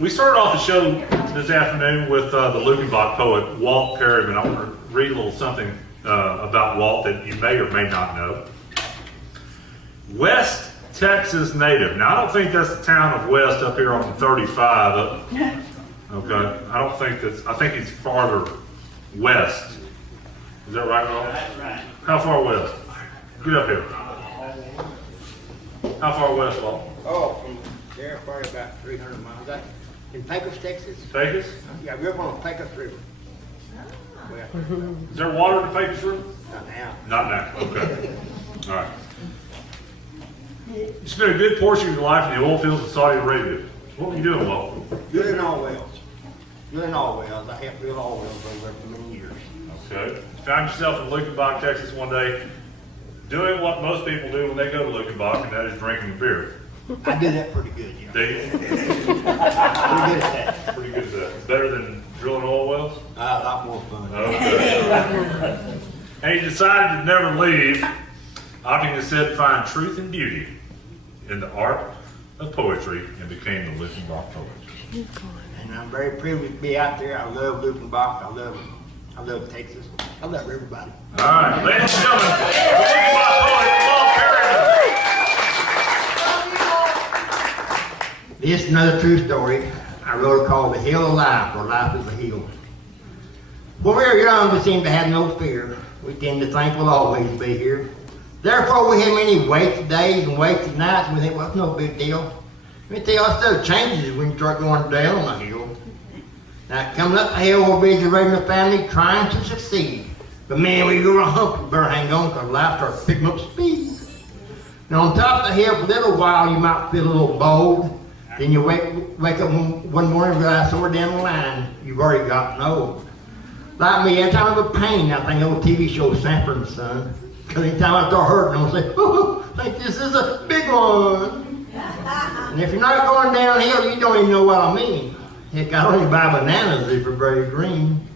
We started off the show this afternoon with the Luckenbach poet, Walt Perryman. I want to read a little something about Walt that you may or may not know. West Texas native. Now, I don't think that's the town of West up here on 35. Okay, I don't think that's, I think he's farther west. Is that right, Walt? That's right. How far west? Get up here. How far west, Walt? Oh, from there, probably about 300 miles. That in Pecos, Texas. Pecos? Yeah, we're on the Pecos River. Well, Is there water in the Pecos River? not now. Not now. Okay. All right. You spent a good portion of your life in the oil fields of Saudi Arabia. What were you doing, Walt? Drilling all wells. Drilling all wells. I have drilled all wells over there for many years. Okay. You found yourself in Luckenbach, Texas one day, doing what most people do when they go to Luckenbach, and that is drinking beer. I do that pretty good, yeah. Do you? Pretty good at that. Pretty good at that. Better than drilling oil wells? A lot more fun. Okay. And he decided to never leave, opting instead to find truth and beauty in the art of poetry and became the Luckenbach poet. And I'm very privileged to be out there. I love Luckenbach. I love Texas. I love everybody. All right, ladies and gentlemen, the Luckenbach poet, Walt Perryman. This is another true story. I wrote it called The Hill of Life, or Life is a Hill. When we were young, we seemed to have no fear. We tend to think we'll always be here. Therefore, we have many wasted days and wasted nights, and we think, well, it's no big deal. Let me tell you, all stuff changes when you start going down the hill. Now, coming up the hill, we're busy raising a family, trying to succeed. But man, when you go a hump, you better hang on, because life starts picking up speed. Now, on top of the hill, for a little while, you might feel a little bold. Then you wake up one morning and realize somewhere down the line, you've already gotten old. Like me, every time I have a pain, I think of old TV show, Sanford and Son. Because anytime I start hurting, I'll say, oh, I think this is a big one. And if you're not going downhill, you don't even know what I mean. Heck, I don't even buy bananas if they're very green.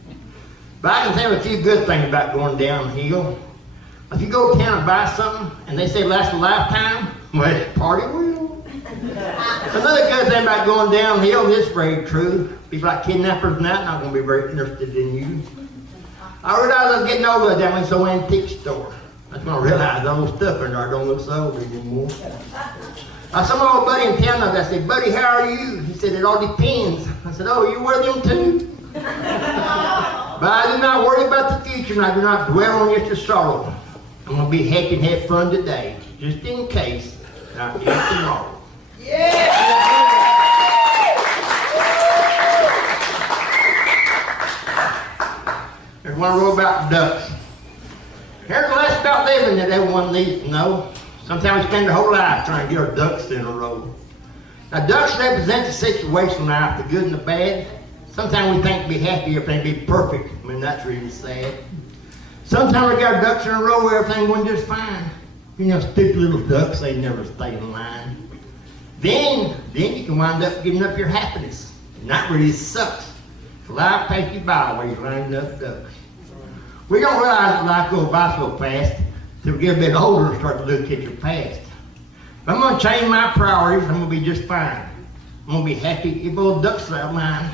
But I can tell you a few good things about going downhill. If you go to town and buy something, and they say it lasts a lifetime, well, party will. Another good thing about going downhill, and this is very true, people like kidnappers and that not going to be very interested in you. I realized I was getting over that when so antique store. That's when I realized all the stuff in there don't look so old anymore. I saw my old buddy in town, I said, buddy, how are you? He said, it all depends. I said, oh, you wear them too? But I do not worry about the future, and I do not dwell on yesterday's sorrow. I'm going to be happy and have fun today, just in case I get tomorrow. There's one rule about ducks. Here's the less about living that everyone needs to know. Sometimes we spend our whole life trying to get our ducks in a row. Now, ducks represent the situation in life, the good and the bad. Sometimes we think to be happy, everything be perfect. I mean, that's really sad. Sometimes we got our ducks in a row, everything went just fine. You know, stupid little ducks, they never stay in line. Then you can wind up giving up your happiness. And that really sucks. Life takes you by while you're lining up ducks. We don't realize that life goes by so fast till we get a bit older and start to look at your past. If I'm going to change my priorities, I'm going to be just fine. I'm going to be happy if old ducks are mine.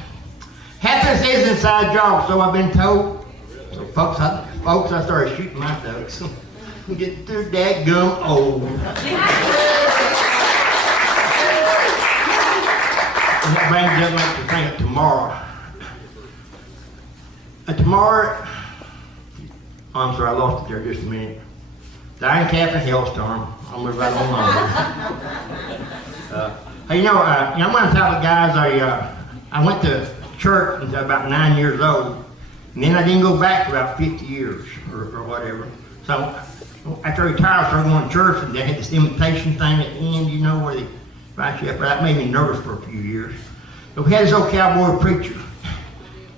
Happiness is an inside job, so I've been told. So folks, I started shooting my ducks. I'm getting too dadgum old. And that brings up like to think of tomorrow. Tomorrow, oh, I'm sorry, I lost it there just a minute. Dying calf and hailstorm. I'll move right on. Hey, I'm one of the type of guys, I went to church until about 9 years old. And then I didn't go back for about 50 years or whatever. So after I retired, I started going to church, and they had this invitation thing at the end, you know, where they invite you up. That made me nervous for a few years. But we had this old cowboy preacher.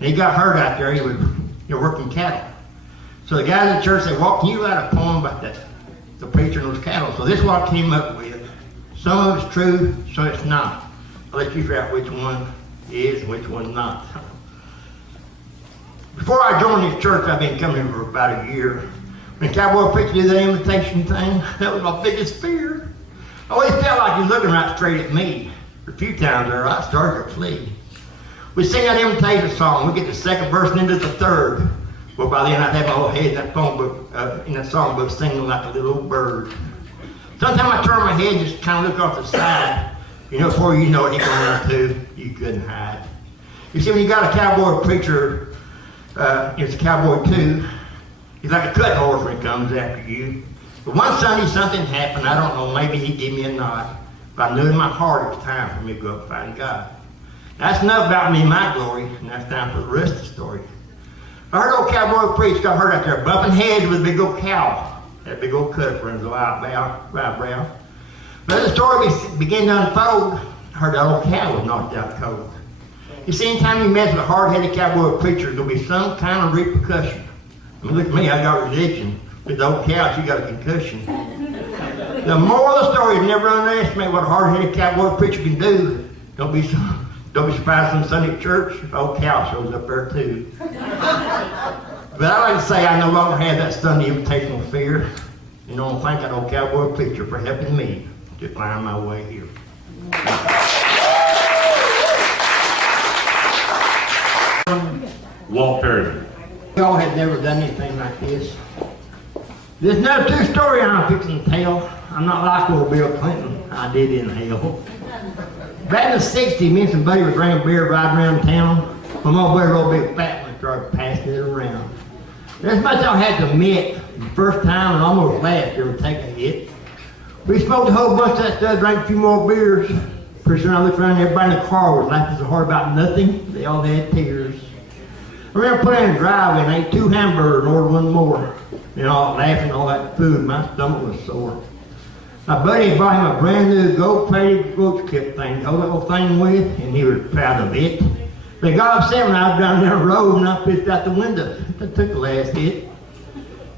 And he got hurt out there. He was working cattle. So the guys at the church said, Walt, can you write a poem about the preacher and those cattle? So this is what I came up with. Some of it's true, some it's not. I'll let you figure out which one is and which one's not. Before I joined this church, I've been coming here for about a year. When the cowboy preacher did the invitation thing, that was my biggest fear. I always felt like he was looking right straight at me. A few times there, I started to flee. We sing that invitation song. We get the second verse and into the third. Well, by then I'd have my whole head in that phone book, in that songbook, singing like a little bird. Sometimes I turn my head and just kind of look off the side. You know, before you know it, he can run too. You couldn't hide. You see, when you got a cowboy preacher, it's a cowboy too. He's like a cut horse when he comes after you. But one Sunday something happened. I don't know. Maybe he gave me a nod. But I knew in my heart it was time for me to go up and find God. That's enough about me and my glory, and that's time for the rest of the story. I heard old cowboy preach, got hurt out there, bumping heads with a big old cow. That big old cut runs a eyebrow. But as the story began to unfold, I heard that old cow was knocked out cold. You see, anytime you mess with a hard-headed cowboy preacher, there'll be some kind of repercussion. I mean, look at me, I got religion. With the old cow, she got a concussion. The moral of the story is never underestimate what a hard-headed cowboy preacher can do. Don't be surprised on Sunday at church if old cow shows up there too. But I like to say I no longer have that Sunday invitational fear. You know, I thank that old cowboy preacher for helping me to find my way here. Walt Perryman. Y'all had never done anything like this. There's another true story I'm fixing to tell. I'm not like old Bill Clinton. I did in hell. Back in the 60s, me and some buddies was drinking beer riding around town. My mom was a little big fat one, started passing it around. There's much I had to admit, the first time and almost last to ever take a hit. We smoked a whole bunch of that stuff, drank a few more beers. Pretty soon I looked around, everybody in the car was laughing so hard about nothing, they all had tears. I remember putting in the driveway and ate 2 hamburgers and ordered one more. You know, laughing at all that food, my stomach was sore. My buddy bought him a brand new gold-plated roach clip thing to hold that little thing with, and he was proud of it. They got upset when I was down the road and I pitched out the window. That took the last hit.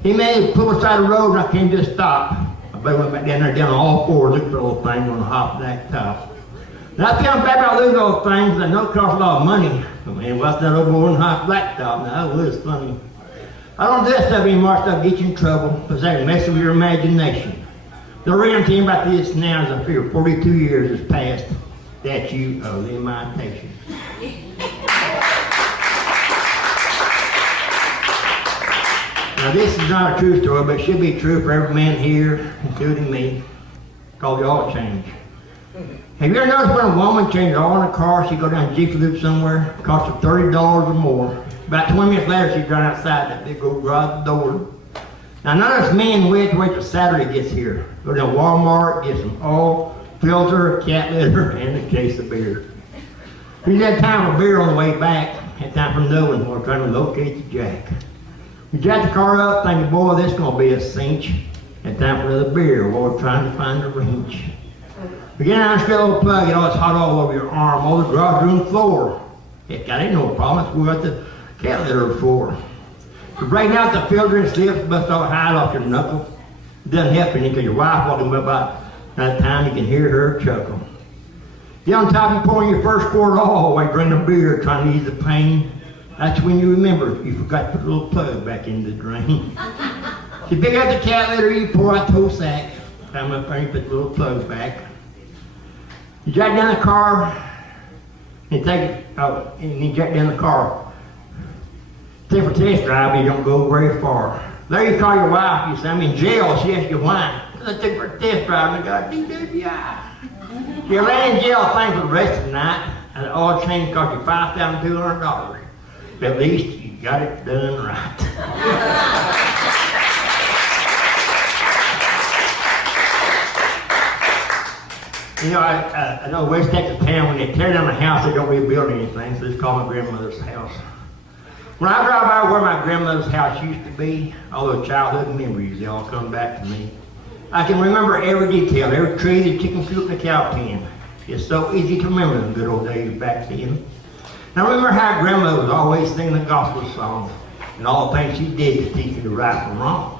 He made me pull aside the road and I came to a stop. My buddy went back down there down on all fours, looked for the little thing on the hop back top. And I felt bad about losing those things. I know it cost a lot of money. I mean, what's that over one hot blacktop? Now, that was funny. I don't do that stuff anymore. Stuff get you in trouble because that messes with your imagination. The reason to you about this now is I figure 42 years has passed. That you owe the imitation. Now this is not a true story, but it should be true for every man here, including me, because we all change. Have you ever noticed when a woman changes all in a car, she go down a Jiffy Lube somewhere, it costs her $30 or more. About 20 minutes later, she's right outside that big old garage door. Now none of us men wait till Saturday gets here. Go down to Walmart, get some oil, filter, cat litter, and a case of beer. We had time for beer on the way back, had time for knowing while we're trying to locate the jack. We jacked the car up thinking, boy, this is going to be a cinch. Had time for another beer while we're trying to find the wrench. We get down and fill a little plug, and all it's hot all over your arm, all the garage room floor. Heck, that ain't no problem, that's what the cat litter for. You break out the filter and slips, bust all the hide off your knuckle. It doesn't help any because your wife walking by about that time you can hear her chuckle. Get on top and pouring your first quart all while you're drinking a beer trying to ease the pain. That's when you remember you forgot to put a little plug back in the drain. You pick up the cat litter, you pour out the whole sack. Climb up there and put the little plug back. You jack down the car and you jack down the car. Take for a test drive, but you don't go very far. There you call your wife, you say, I'm in jail. She asks you why. I took for a test drive and I got DWI. You lay in jail thing for the rest of the night, and the oil change cost you $5,200. But at least you got it done right. You know, I know West Texas town, when they tear down a house, they don't rebuild anything, so it's called my grandmother's house. When I drive by where my grandmother's house used to be, all those childhood memories, they all come back to me. I can remember every detail, every tree, the chicken coop, and the cow pen. It's so easy to remember them good old days back then. Now remember how Grandma was always singing the gospel song, and all the things she did to teach you the right from wrong.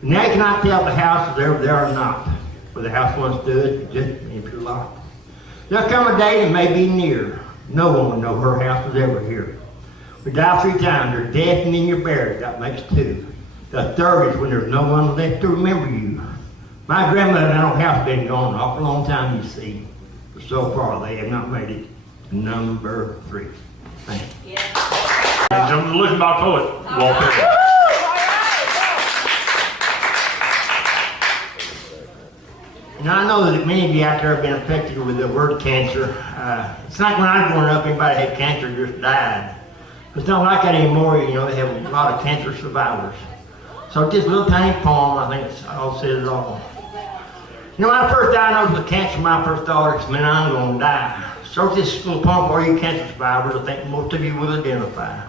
And now you cannot tell if the house is ever there or not. Where the house once stood, just an empty lot. There'll come a day that may be near. No one will know her house was ever here. We die 3 times. There's death and then you're buried. That makes 2. The 3rd is when there's no one left to remember you. My grandmother and our house has been gone an awful long time, you see. But so far, they have not made it to number 3. Thank you. Ladies and gentlemen, the Luckenbach poet, Walt Perryman. Now, I know that many of you out there have been affected with the word cancer. It's like when I was growing up, anybody had cancer just died. It's not like that anymore, you know, they have a lot of cancer survivors. So this little tiny poem, I think it's all says it all. You know, when I first diagnosed with cancer, my first thought is, man, I'm going to die. So this little poem for you cancer survivors, I think most of you will identify.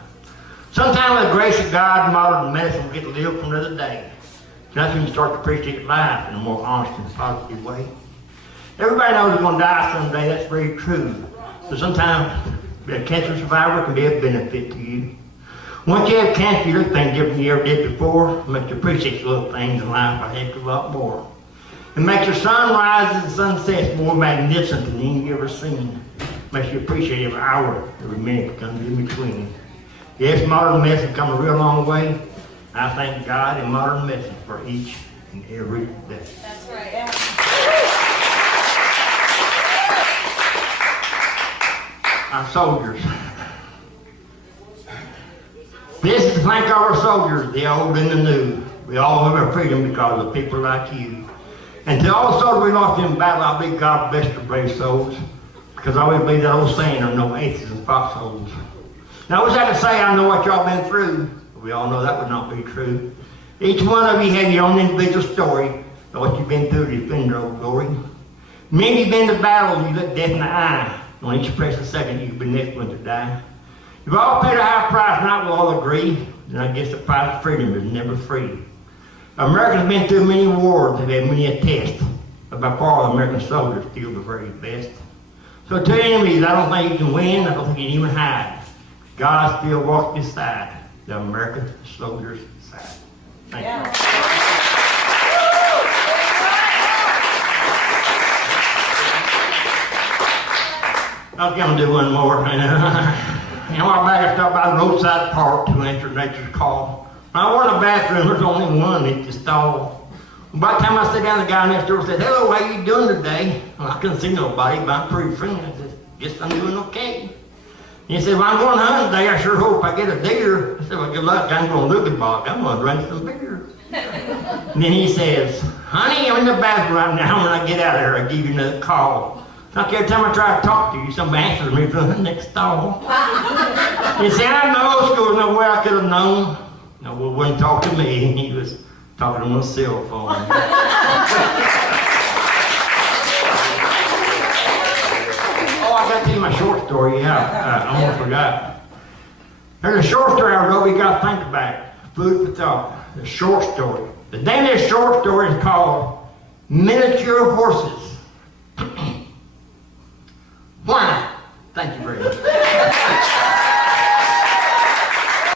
Sometimes with the grace of God, modern medicine will get to live for another day. That's when you start to appreciate life in a more honest and positive way. Everybody knows they're going to die someday, that's very true. But sometimes a cancer survivor can be a benefit to you. Once you have cancer, you look things different than you ever did before. It makes you appreciate the little things in life a heck of a lot more. It makes your sunrises and sunsets more magnificent than any you've ever seen. It makes you appreciate every hour, every minute that comes in between. Yes, modern medicine come a real long way. I thank God and modern medicine for each and every day. That's right. Yeah. Our soldiers. This is to thank our soldiers, the old and the new. We all have our freedom because of people like you. And to all soldiers we lost in battle, I believe God bless the brave souls. Because I always believe that old saying, there are no atheists and foxholes. Now I wish I could say I know what y'all been through. We all know that would not be true. Each one of you have your own individual story of what you've been through to defend your old glory. Many have been to battle and you look death in the eye. On each precious second you've been next one to die. You've all paid a high price, not we'll all agree. And I guess the price of freedom is never free. Americans have been through many wars, they've had many a test. But by far the American soldiers still the very best. So to enemies, I don't think you can win, I don't think you can even hide. God still walks beside the American soldiers' side. Thank you. I'm going to do one more. And I'm back, I stopped by the roadside park to answer nature's call. When I went in the bathroom, there's only one in the stall. By the time I sat down, the guy next door said, hello, how you doing today? Well, I couldn't see nobody, but I'm pretty friendly. I said, guess I'm doing okay. He said, well, I'm going hunting today. I sure hope I get a deer. I said, well, good luck. I'm going to Luckenbach. I'm going to drink some beer. And then he says, honey, I'm in the bathroom right now. When I get out of here, I'll give you another call. Like every time I try to talk to you, somebody answers me from the next stall. He said, I'm in old school. No way I could have known. No, well, wouldn't talk to me. He was talking on my cell phone. I got to tell you my short story. Yeah, I almost forgot. There's a short story I wrote. We got to think about it. Food for thought. The short story. The name of this short story is called Miniature Horses. Why? Thank you very much.